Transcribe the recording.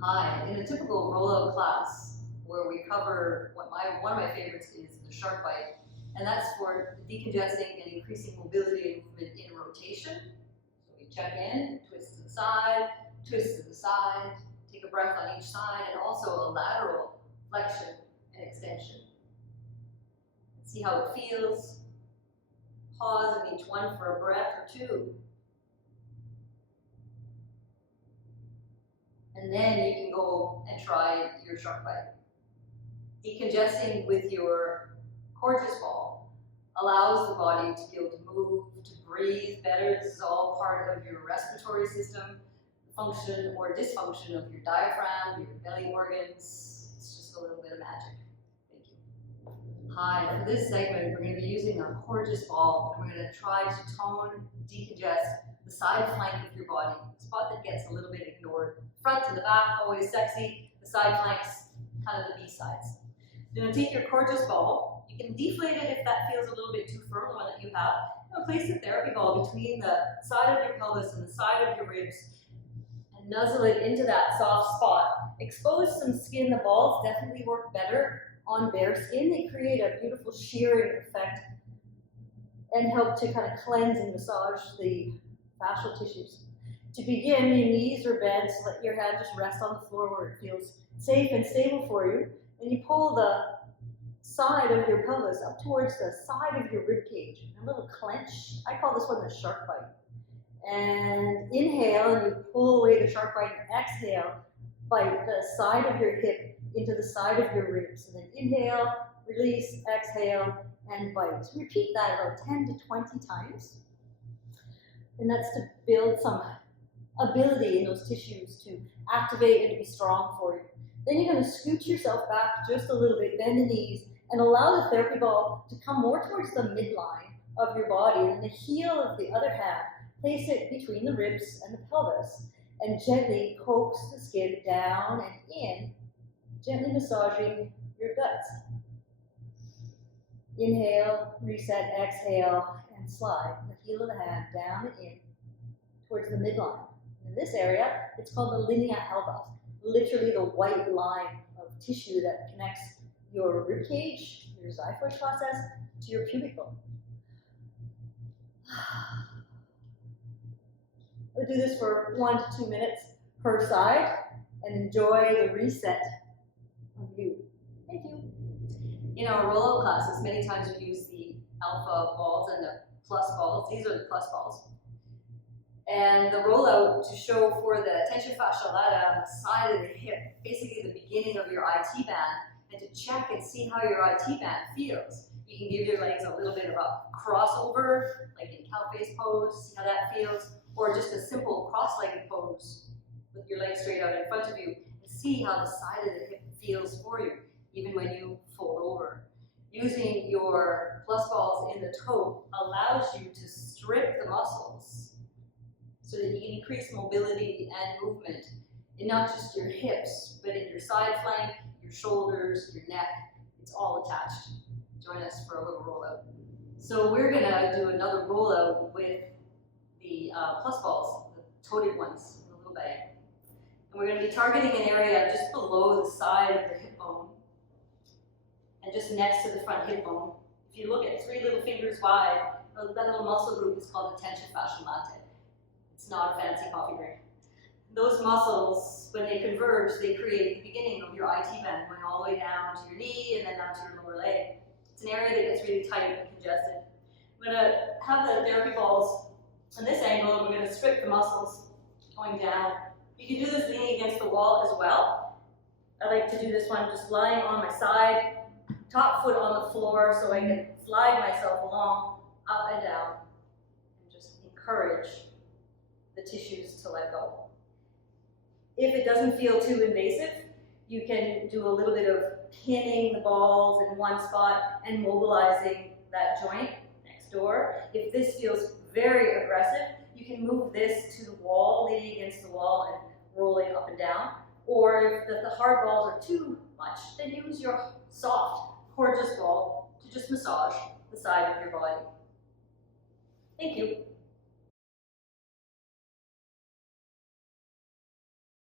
Hi, in a typical rollout class where we cover one of my favorites is the shark bite, and that's for decongesting and increasing mobility and movement in rotation. So we check in, twist to the side, take a breath on each side, and also a lateral flexion and extension. See how it feels. Pause in each one for a breath or two. And then you can go and try your shark bite. Decongesting with your Cortis ball allows the body to be able to move, to breathe better. This is all part of your respiratory system, function or dysfunction of your diaphragm, your belly organs. It's just a little bit of magic. Thank you. Hi, for this segment, we're going to be using our Cortis ball, and we're going to try to tone, decongest the side flank of your body, a spot that gets a little bit ignored. Front and the back, always sexy. The side flanks, kind of the B-sides. You're going to take your Cortis ball. You can deflate it if that feels a little bit too firm, the one that you have. And place the therapy ball between the side of your pelvis and the side of your ribs and nuzzle it into that soft spot. Expose some skin. The balls definitely work better on bare skin. They create a beautiful shearing effect and help to kind of cleanse and massage the fascial tissues. To begin, your knees are bent, so let your head just rest on the floor where it feels safe and stable for you. And you pull the side of your pelvis up towards the side of your rib cage. A little clench. I call this one the shark bite. And inhale, and you pull away the shark bite. And exhale, bite the side of your hip into the side of your ribs. And then inhale, release, exhale, and bite. Repeat that about 10 to 20 times. And that's to build some ability in those tissues to activate and to be strong for you. Then you're going to scoot yourself back just a little bit, bend the knees, and allow the therapy ball to come more towards the midline of your body. And the heel of the other hand, place it between the ribs and the pelvis, and gently coax the skin down and in, gently massaging your guts. Inhale, reset, exhale, and slide the heel of the hand down and in towards the midline. In this area, it's called the linea alba, literally the white line of tissue that connects your rib cage, your xiphoid process, to your pubic bone. We'll do this for 1 to 2 minutes per side and enjoy the reset of you. Thank you. In our rollout classes, many times we use the alpha balls and the plus balls. These are the plus balls. And the rollout to show for the tension fascia lata on the side of the hip, basically the beginning of your IT band, and to check and see how your IT band feels. You can give your legs a little bit of a crossover, like in cow face pose, see how that feels, or just a simple cross-legged pose with your legs straight out in front of you, and see how the side of the hip feels for you, even when you fold over. Using your plus balls in the toe allows you to strip the muscles so that you can increase mobility and movement in not just your hips, but in your side flank, your shoulders, your neck. It's all attached. Join us for a little rollout. So we're gonna do another rollout with the plus balls, the toted ones, in a little bag. And we're gonna be targeting an area just below the side of the hip bone and just next to the front hip bone. If you look at 3 little fingers wide, that little muscle group is called the tension fascia latae. It's not a fancy coffee drink. Those muscles, when they converge, they create the beginning of your IT band, going all the way down to your knee and then down to your lower leg. It's an area that gets really tight and congested. I'm going to have the therapy balls on this angle, and we're going to strip the muscles going down. You can do this leaning against the wall as well. I like to do this one just lying on my side, top foot on the floor, so I can slide myself along, up and down, and just encourage the tissues to let go. If it doesn't feel too invasive, you can do a little bit of pinning the balls in one spot and mobilizing that joint next door. If this feels very aggressive, you can move this to the wall, leaning against the wall and rolling up and down. Or if the hard balls are too much, then use your soft Cortis ball to just massage the side of your body. Thank you.